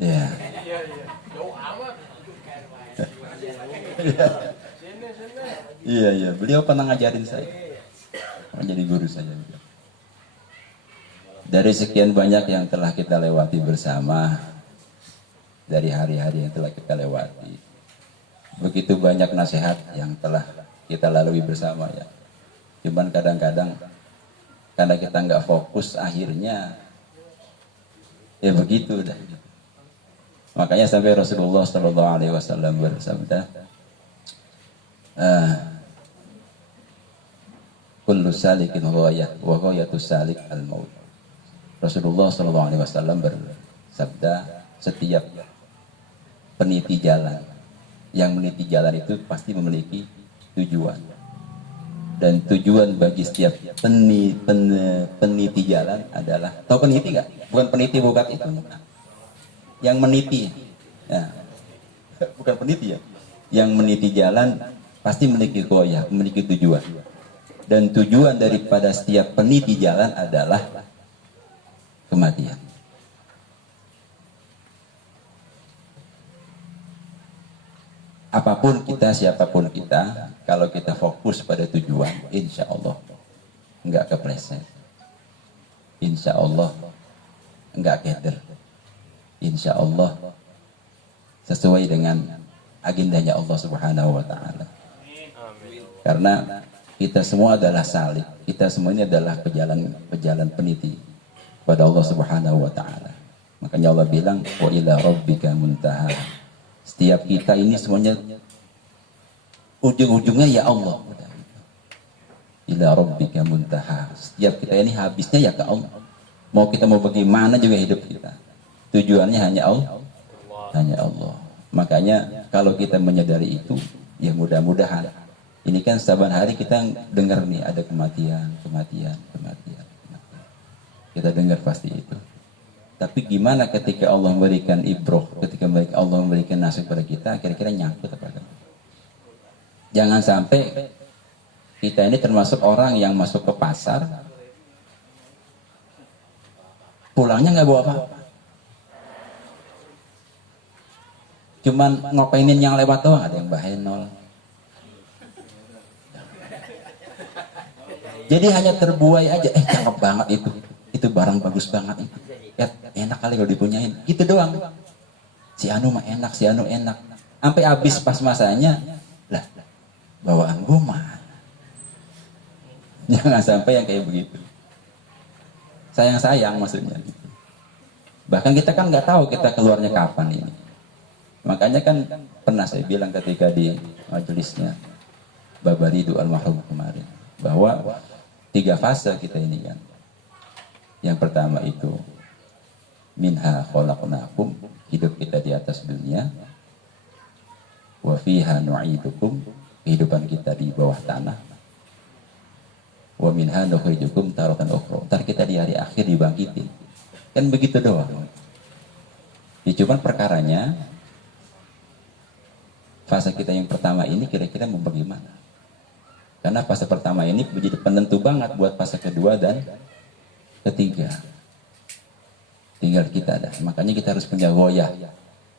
Ya. Iya, iya. Beliau pernah ngajarin saya. Menjadi guru saya. Dari sekian banyak yang telah kita lewati bersama, dari hari-hari yang telah kita lewati, begitu banyak nasihat yang telah kita lalui bersama ya. Cuman kadang-kadang karena kita nggak fokus, akhirnya ya begitu dah. Makanya sampai Rasulullah SAW bersabda, kullu salikin ghayah wa ghayatus salik al-maut. Rasulullah SAW bersabda, setiap peniti jalan, yang meniti jalan itu pasti memiliki tujuan. Dan tujuan bagi setiap peniti jalan adalah, tahu peniti nggak? Bukan peniti bukat itu, yang meniti, ya. Bukan peniti ya. Yang meniti jalan pasti memiliki goyah, memiliki tujuan. Dan tujuan daripada setiap peniti jalan adalah kematian. Apapun kita, siapapun kita, kalau kita fokus pada tujuan, insya Allah nggak kepleset, insya Allah nggak keder, insya Allah sesuai dengan agendanya Allah Subhanahu Wa Taala. Karena kita semua adalah salik, kita semua ini adalah pejalan peniti pada Allah Subhanahu Wa Taala. Makanya Allah bilang, wa ila rabbika muntaha. Setiap kita ini semuanya ujung-ujungnya ya Allah. Ila rabbika muntaha. Setiap kita ini habisnya ya ke Allah. Mau kita mau bagaimana juga hidup kita, tujuannya hanya Allah. Hanya Allah. Makanya kalau kita menyadari itu, ya mudah-mudahan. Ini kan saban hari kita dengar nih ada kematian. Kita dengar pasti itu. Tapi gimana ketika Allah memberikan ibroh, ketika Allah memberikan nasib pada kita, kira-kira nyangkut apa enggak? Jangan sampai kita ini termasuk orang yang masuk ke pasar, pulangnya nggak bawa apa-apa. Cuman ngopainin yang lewat doang, ada yang bahenol. Jadi hanya terbuai aja, cakep banget itu barang bagus banget itu. Ya, enak kali kalau dipunyain, gitu doang. Si anu mah enak, si anu enak. Sampai habis pas masanya, lah bawaan gue mah. Jangan sampai yang kayak begitu. Sayang-sayang maksudnya. Bahkan kita kan nggak tahu kita keluarnya kapan ini. Makanya kan pernah saya bilang ketika di majelisnya Babaridu almarhum kemarin, bahwa 3 fase kita ini kan. Yang pertama itu minha khalaqnakum, hidup kita di atas dunia, wa fiha nu'idukum, kehidupan kita di bawah tanah, wa minha nukhrijukum taratan ukhra, ntar kita di hari akhir dibangkitin. Kan begitu doang. Ya, cuman perkaranya fase kita yang pertama ini kira-kira mau bagaimana? Karena fase pertama ini menjadi penentu banget buat fase kedua dan ketiga. Tinggal kita dah. Makanya kita harus punya goyah,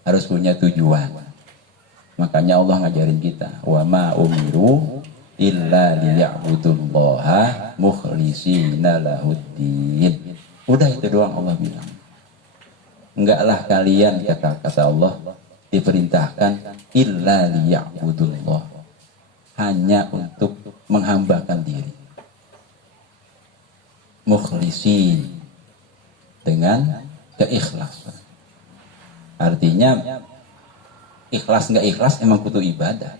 harus punya tujuan. Makanya Allah ngajarin kita, wa ma umiru illa liya'budullaha mukhlishina lahuddin. Udah itu doang Allah bilang. Enggaklah kalian, kata Allah, diperintahkan illa liya'budullah, hanya untuk menghambakan diri. Mukhlisin, dengan keikhlasan. Artinya ikhlas nggak ikhlas emang butuh ibadah.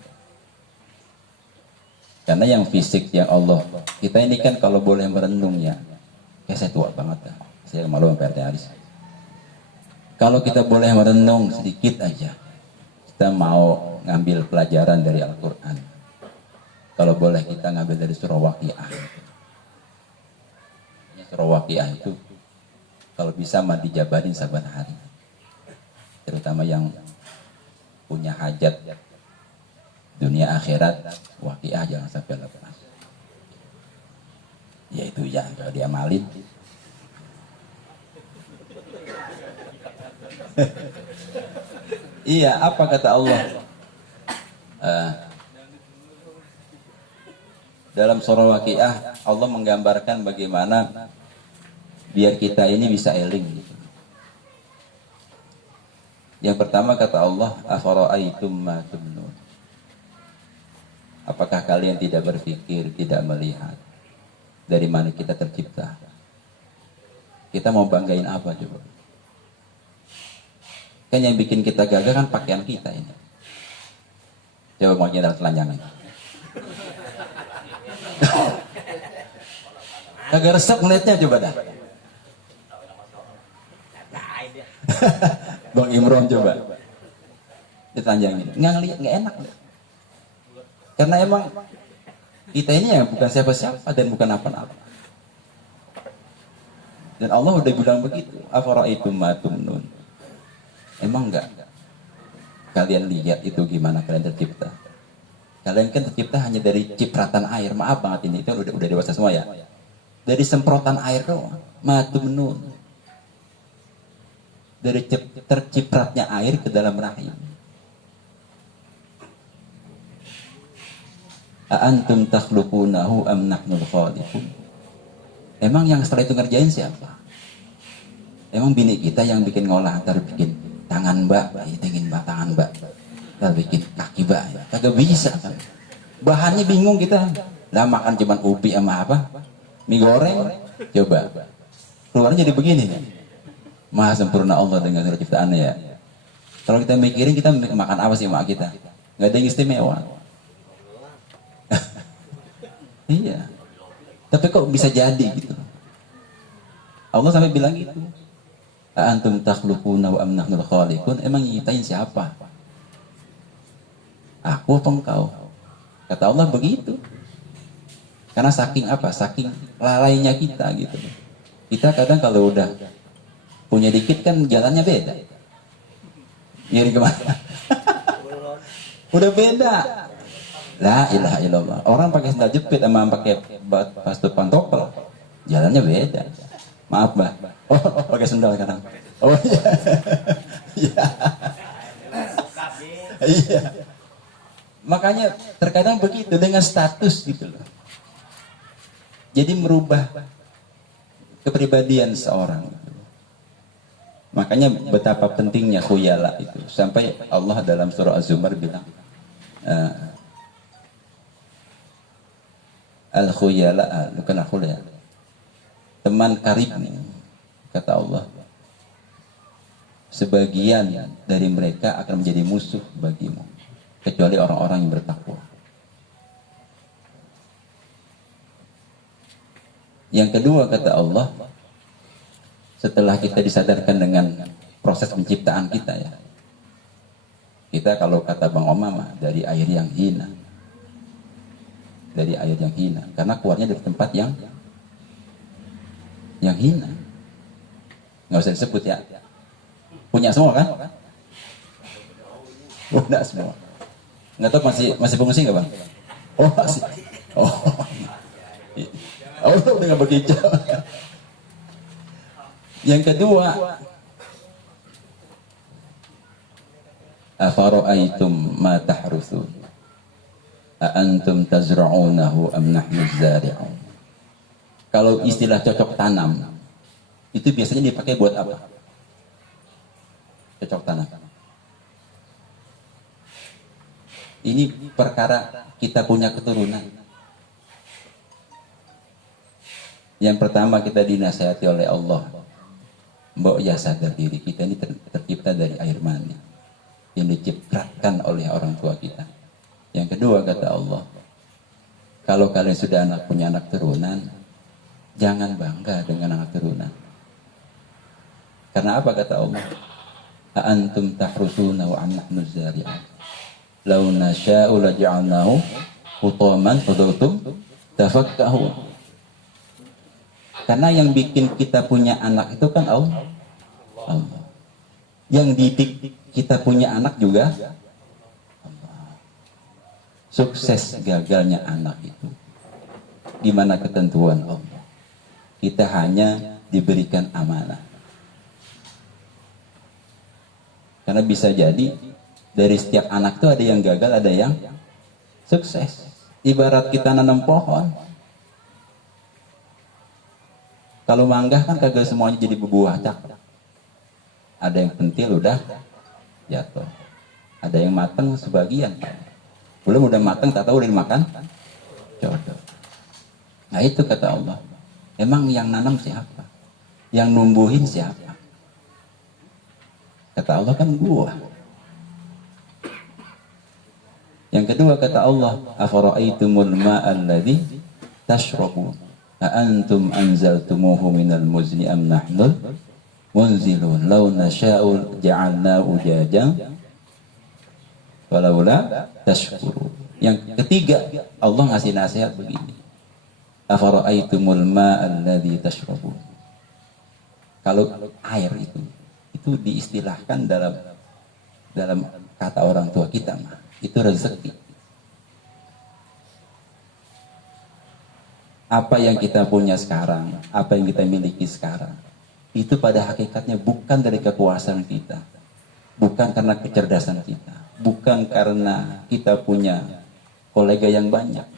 Karena yang fisik yang Allah, kita ini kan kalau boleh merenung ya, saya tua banget dah. Saya malu sama PRT Aris. Kalau kita boleh merenung sedikit aja, kita mau ngambil pelajaran dari Al-Quran. Kalau boleh kita ngambil dari surah Waqiah. Surah Waqiah itu kalau bisa mah dijabarin saban hari. Terutama yang punya hajat dunia akhirat, Waqiah jangan sampai lepas. Ya itu ya, kalau diamalin. Iya, apa kata Allah? Eh, dalam surah Waqiah, Allah menggambarkan bagaimana biar kita ini bisa eling. Gitu. Yang pertama kata Allah, afara'aitum ma tumnun. Apakah kalian tidak berpikir, tidak melihat dari mana kita tercipta? Kita mau banggain apa coba? Kan yang bikin kita gagah kan pakaian kita ini. Coba mau nyedal telanjangan. Kagak resep ngeliatnya coba dah. Bang Imron coba ditelanjangin. Nggak ngeliat, nggak enak. Karena emang kita ini ya bukan siapa-siapa dan bukan apa-apa. Dan Allah udah bilang begitu. Afara'aitum ma tumnun. Emang enggak kalian lihat itu gimana kalian tercipta? Kalian kan tercipta hanya dari cipratan air. Maaf banget ini, itu udah dewasa semua ya. Dari semprotan air doang. Ma tumnun. Dari tercipratnya air ke dalam rahim. Aantum takhluqunahu am nahnul khaliqun. Emang yang setelah itu ngerjain siapa? Emang bini kita yang bikin ngolah, antar bikin tangan mbak, kita ingin mbak tangan mbak, kita bikin kaki mbak, kagak bisa kan? Bahannya bingung kita, lah makan cuman ubi sama apa? Mie goreng, coba keluarnya jadi begini kan? Maha sempurna Allah dengan ciptaannya ya. Kalau kita mikirin kita makan apa sih mak kita? Nggak ada yang istimewa. Iya. Tapi kok bisa jadi gitu? Allah sampai bilang gitu. Antum takhluquna wa am nahnul khaliqun. Emang nyiptain siapa? Aku atau engkau? Kata Allah begitu. Karena saking apa? Saking lalainya kita gitu. Kita kadang kalau udah punya dikit kan jalannya beda. Nyari kemana? Udah beda. La ilaha illallah. Orang pakai sandal jepit sama pakai pastut pantopel, jalannya beda. Maaf, Mbak. Oh, pakai sandal sekarang. Oh iya. Iya. Iya. Makanya terkadang begitu dengan status gitu loh. Jadi merubah kepribadian seorang. Makanya betapa pentingnya khuyala itu. Sampai Allah dalam surah Az-Zumar bilang, al-khuyala, bukan al-khuyala, teman karibmu, kata Allah, sebagian dari mereka akan menjadi musuh bagimu, kecuali orang-orang yang bertakwa. Yang kedua kata Allah, setelah kita disadarkan dengan proses penciptaan kita ya, kita kalau kata Bang Omama dari air yang hina, dari air yang hina, karena keluarnya dari tempat yang hina, nggak usah disebut ya, punya semua kan? Punya semua. Nggak tahu masih pengungsi nggak Bang? Oh masih. Oh, udah nggak begitu. Yang kedua, afara'aitum ma tahrusun aantum tazra'unahu am nahnu zari'un. Kalau istilah cocok tanam itu biasanya dipakai buat apa? Cocok tanam. Ini perkara kita punya keturunan. Yang pertama kita dinasihati oleh Allah, mbok ya sadar diri kita ini tercipta dari air mani yang diciptakan oleh orang tua kita. Yang kedua kata Allah, kalau kalian sudah punya anak turunan, jangan bangga dengan anak turunan. Karena apa kata Allah? Antum tahrusuna wa nahnu zari'un. Law nasha'u laja'alnahu hutaman fadautum tafakkahu. Karena yang bikin kita punya anak itu kan Allah. Yang didik kita punya anak juga Allah. Sukses gagalnya anak itu di mana ketentuan Allah. Kita hanya diberikan amanah. Karena bisa jadi dari setiap anak itu ada yang gagal, ada yang sukses. Ibarat kita nanam pohon, kalau mangga kan kagak semuanya jadi berbuah cakep. Ada yang pentil udah jatuh, ada yang matang sebagian, belum udah matang tak tahu udah dimakan jodoh. Nah itu kata Allah, emang yang nanam siapa, yang numbuhin siapa? Kata Allah kan gua. Yang kedua kata Allah, afara'aitumul ma'al ladzi tashrabun a antum anzaltumuhu minal muzni am nahnul munzilun law nasha'u ja'alnahu ujajan walaula tashkurun. Yang ketiga Allah ngasih nasihat begini, afara'aitumul ma'al ladzi tashrabun. Kalau air itu diistilahkan dalam kata orang tua kita mah, itu rezeki. Apa yang kita punya sekarang, apa yang kita miliki sekarang, itu pada hakikatnya bukan dari kekuasaan kita, bukan karena kecerdasan kita, bukan karena kita punya kolega yang banyak.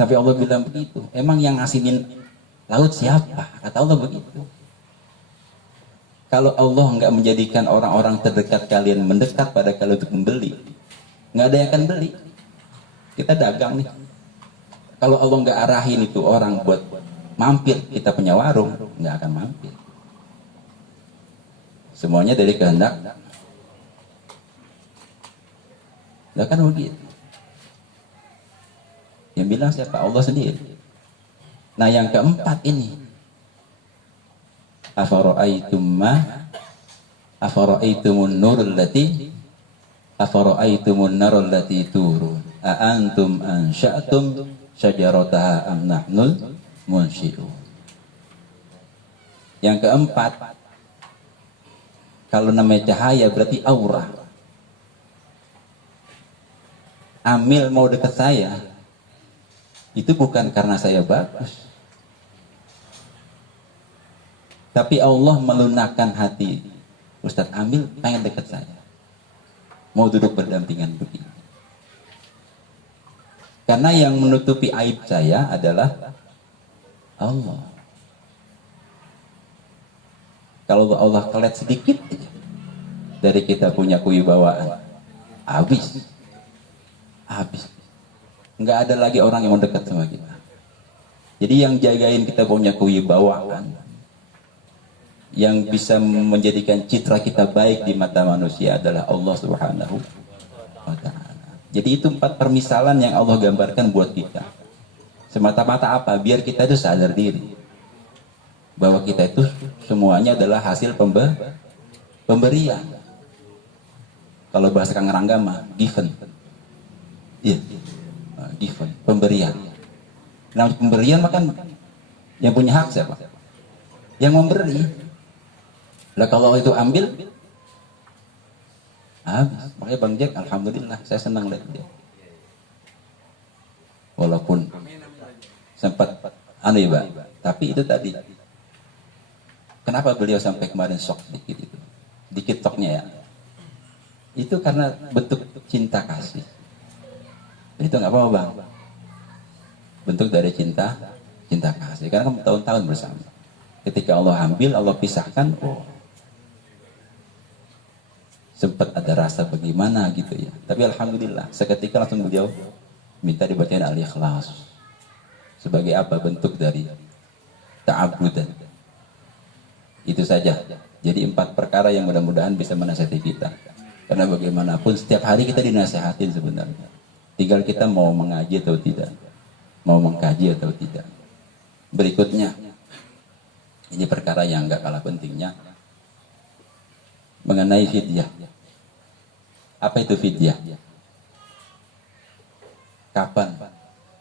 Sampai Allah bilang begitu, emang yang ngasinin laut siapa? Kata Allah begitu. Kalau Allah nggak menjadikan orang-orang terdekat kalian mendekat pada kalian untuk membeli, nggak ada yang akan beli. Kita dagang nih, kalau Allah nggak arahin itu orang buat mampir, kita punya warung, nggak akan mampir. Semuanya dari kehendak. Nggak kan begitu. Yang bilang siapa? Allah sendiri. Nah yang keempat ini, afara'aitumun nurul lati turun a antum ansha'tum syajarataha am nahnul munsyi'un. Yang keempat, kalau namanya cahaya berarti aura. Amil mau dekat saya, itu bukan karena saya bagus, tapi Allah melunakkan hati Ustadz Amil pengen dekat saya, mau duduk berdampingan begini. Karena yang menutupi aib saya adalah Allah. Kalau Allah kelet sedikit aja dari kita punya kewibawaan, habis. Nggak ada lagi orang yang mau dekat sama kita. Jadi yang jagain kita punya kewibawaan, yang bisa menjadikan citra kita baik di mata manusia adalah Allah Subhanahu wa ta'ala. Jadi itu 4 permisalan yang Allah gambarkan buat kita. Semata-mata apa? Biar kita itu sadar diri bahwa kita itu semuanya adalah hasil pemberian. Kalau bahasa Kang Rangga mah given. Iya. Given, pemberian. Nah, pemberian makan yang punya hak siapa? Yang memberi. Lah kalau itu ambil, habis. Makanya Bang Jack, alhamdulillah, saya senang lihat dia. Walaupun sempat aneh, Pak. Tapi itu tadi. Kenapa beliau sampai kemarin shock sedikit itu? Dikit shocknya ya. Itu karena bentuk cinta kasih. Itu nggak apa-apa, Bang. Bentuk dari cinta kasih. Karena kan tahun-tahun bersama. Ketika Allah ambil, Allah pisahkan, sempat ada rasa bagaimana gitu ya. Tapi alhamdulillah, seketika langsung beliau minta dibacain Al-Ikhlas. Sebagai apa? Bentuk dari ta'abudan. Itu saja. Jadi 4 perkara yang mudah-mudahan bisa menasihati kita. Karena bagaimanapun setiap hari kita dinasehatin sebenarnya. Tinggal kita mau mengaji atau tidak, mau mengkaji atau tidak. Berikutnya, ini perkara yang enggak kalah pentingnya, mengenai fidyah. Apa itu fidyah? Kapan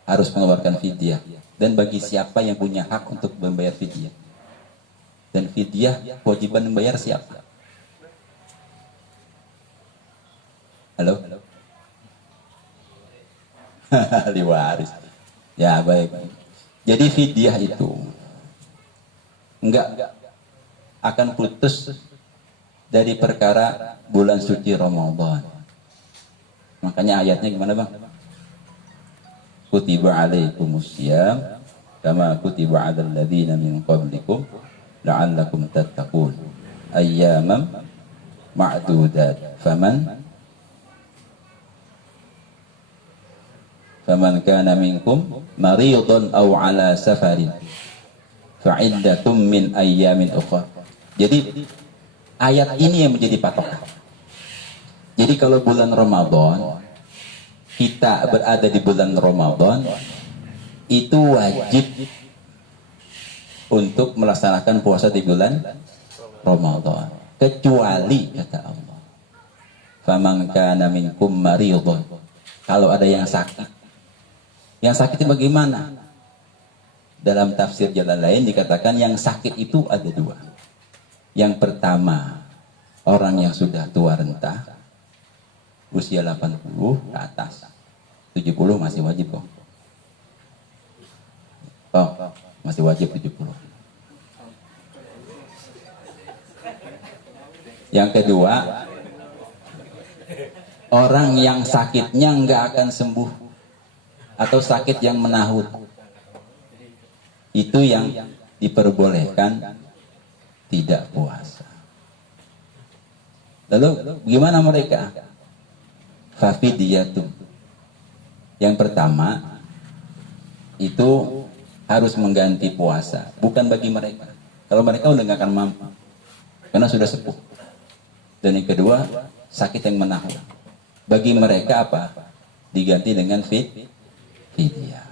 harus mengeluarkan fidyah? Dan bagi siapa yang punya hak untuk membayar fidyah? Dan fidyah kewajiban membayar siapa? Halo? Ahli waris. Ya baik. Jadi fidyah itu enggak akan putus dari perkara bulan suci Ramadan. Makanya ayatnya gimana bang? Kutiba alaikumusiyam kama kutiba alal ladzina min qablikum la'allakum tattaqun ayyaman ma'dudat faman kana minkum maridun aw ala safarin fa'iddatum min ayyamin ukhra. Jadi ayat ini yang menjadi patokan. Jadi kalau bulan Ramadan, kita berada di bulan Ramadan, itu wajib untuk melaksanakan puasa di bulan Ramadan. Kecuali kata Allah, faman kana minkum maridun. Kalau ada yang sakit. Yang sakit itu bagaimana? Dalam tafsir jalan lain dikatakan yang sakit itu ada dua. Yang pertama, orang yang sudah tua renta, usia 80 ke atas. 70 masih wajib kok. Oh, masih wajib 70. Yang kedua, orang yang sakitnya nggak akan sembuh atau sakit yang menahun. Itu yang diperbolehkan tidak puasa. Lalu gimana mereka? Fafidiyatun. Yang pertama itu harus mengganti puasa, bukan bagi mereka. Kalau mereka udah nggak akan mampu karena sudah sepuh. Dan yang kedua, sakit yang menahun. Bagi mereka apa? Diganti dengan fidyah.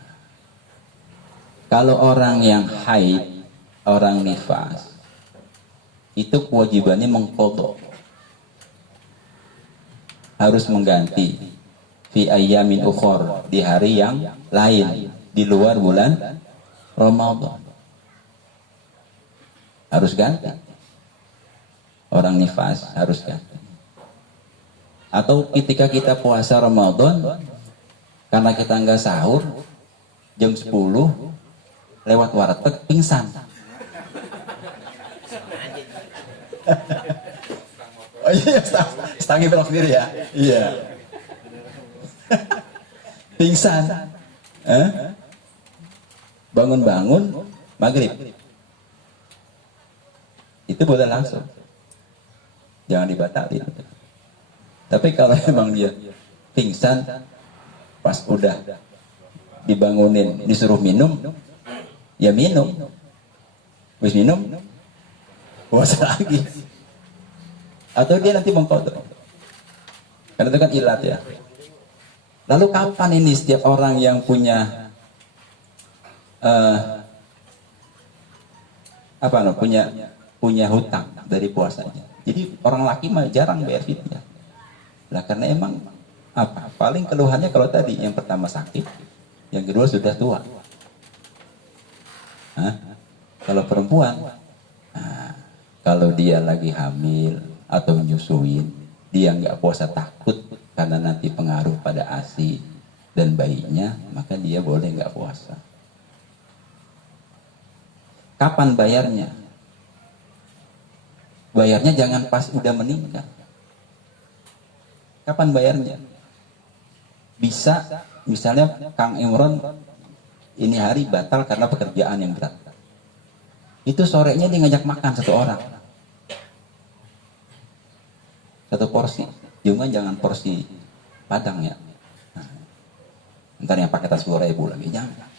Kalau orang yang haid, orang nifas, itu kewajibannya mengqadha. Harus mengganti fi ayyamin ukhor, di hari yang lain di luar bulan Ramadan. Harus ganti. Orang nifas harus ganti. Atau ketika kita puasa Ramadan, karena kita nggak sahur, jam 10 lewat warteg pingsan. Oh iya, stangnya belok sendiri ya. Iya. Pingsan. Bangun-bangun maghrib. Itu boleh langsung. Jangan dibatalin. Tapi kalau memang dia pingsan pas udah dibangunin disuruh minum, ya minum. Habis minum puasa lagi. Atau dia nanti mengqadha. Karena itu kan ilat ya. Lalu kapan ini setiap orang yang punya punya hutang dari puasanya? Jadi orang laki mah jarang bayar fidyah. Lah karena emang apa? Paling keluhannya kalau tadi yang pertama sakit, yang kedua sudah tua. Kalau perempuan, kalau dia lagi hamil atau nyusuin, dia nggak puasa takut karena nanti pengaruh pada ASI dan bayinya, maka dia boleh nggak puasa. Kapan bayarnya? Bayarnya jangan pas udah meninggal. Kapan bayarnya? Bisa, misalnya Kang Imron ini hari batal karena pekerjaan yang berat. Itu sorenya dia ngajak makan satu orang. Satu porsi. Jangan porsi Padang ya. Ntar yang paketan 10.000 lagi, jangan.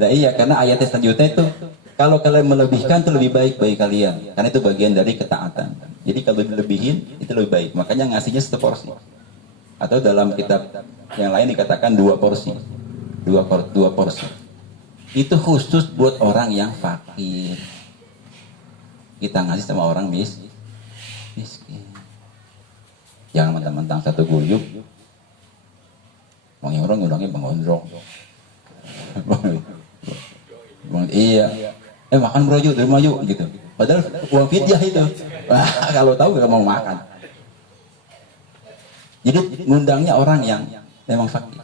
Nah iya, karena ayatnya selanjutnya itu, kalau kalian melebihkan itu lebih baik bagi kalian. Karena itu bagian dari ketaatan. Jadi kalau dilebihin, itu lebih baik. Makanya ngasihnya satu porsi. Atau dalam kitab yang lain dikatakan 2 porsi. 2 porsi. Itu khusus buat orang yang fakir. Kita ngasih sama orang miskin. Jangan mentang-mentang satu guyup. Bang Imron ngundangnya Bang Ondrong. Iya. Makan bro yuk, terima yuk gitu. Padahal uang fidyah itu. Kalau tahu gak mau makan. Jadi ngundangnya orang yang memang fakir.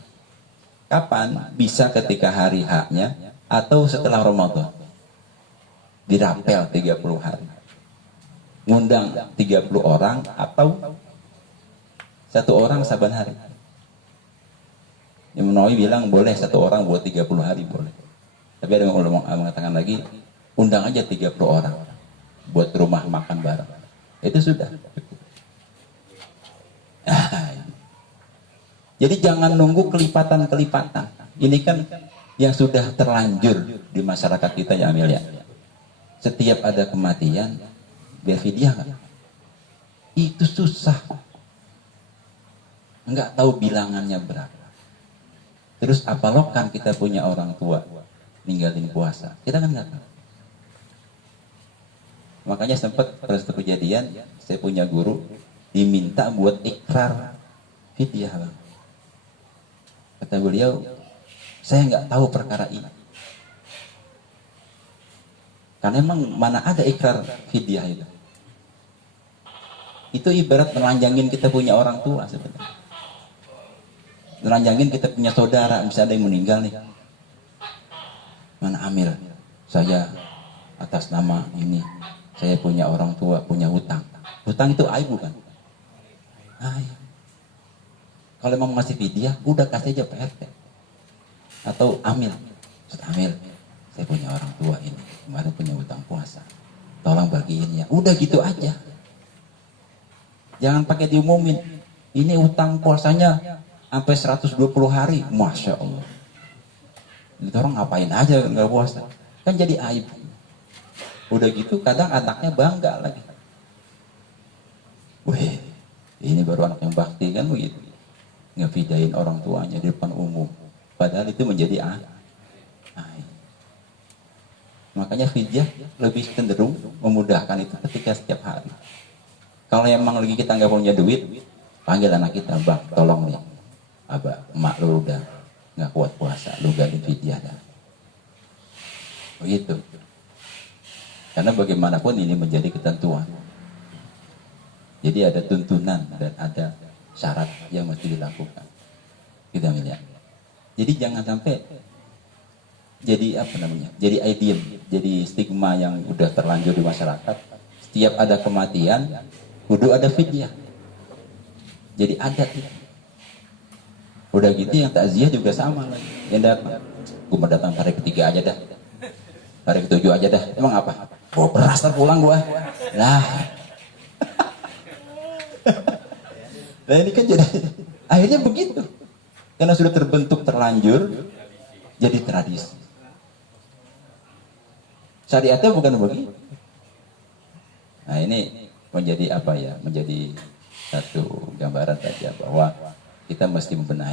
Kapan? Bisa ketika hari haknya atau setelah Ramadan. dirapel 30 hari. Ngundang 30 orang atau 1 orang saban hari. Imam Nawawi bilang boleh 1 orang buat 30 hari boleh. Tapi ada yang mengatakan lagi, undang aja 30 orang buat rumah makan bareng. Itu sudah. Jadi jangan nunggu kelipatan-kelipatan. Ini kan yang sudah terlanjur di masyarakat kita ya Amil ya. Setiap ada kematian, biar fidyah nggak? Itu susah. Nggak tahu bilangannya berapa. Terus apalokan kita punya orang tua ninggalin puasa. Kita kan nggak tahu. Makanya sempat pada satu kejadian, saya punya guru diminta buat ikrar fidyah bang. Kata beliau, saya nggak tahu perkara ini. Karena emang mana ada ikrar fidyah itu. Itu ibarat melanjangin kita punya orang tua sebenarnya. Melanjangin kita punya saudara, misalnya ada yang meninggal nih. Mana Amil, saya atas nama ini, saya punya orang tua, punya hutang. Hutang itu aib bukan? Aib. Kalau mau ngasih fidyah, udah kasih aja PRT. Atau Amil, Ustaz Amil, saya punya orang tua ini, kemarin punya hutang puasa. Tolong bagiin ya. Udah gitu aja. Jangan pakai diumumin. Ini hutang puasanya sampai 120 hari. Masya Allah. Ini orang ngapain aja nggak puasa. Kan jadi aib. Udah gitu kadang anaknya bangga lagi. Wih, ini baru anak yang bakti kan begitu. Ngefidain orang tuanya di depan umum. Padahal itu menjadi aib. Makanya fidyah lebih cenderung memudahkan itu ketika setiap hari. Kalau emang lagi kita nggak punya duit, panggil anak kita, bang, tolong nih, abah, emak lu udah nggak kuat puasa, lu ganti fidyah dah. Begitu. Karena bagaimanapun ini menjadi ketentuan. Jadi ada tuntunan dan ada syarat yang mesti dilakukan. Kita melihat. Jadi jangan sampai jadi apa namanya? Jadi idiom, jadi stigma yang udah terlanjur di masyarakat. Setiap ada kematian, kudu ada fidyah. Jadi adat itu. Udah gitu yang takziah juga sama lagi. Yang datang, gue mau datang hari ketiga aja dah. Hari ketujuh aja dah. Emang apa? Bawa beras pulang gua. Lah. Nah ini kan jadi akhirnya begitu. Karena sudah terbentuk terlanjur jadi tradisi. Syariatnya bukan begitu. Nah ini menjadi apa ya? Menjadi satu gambaran saja bahwa kita mesti membenahi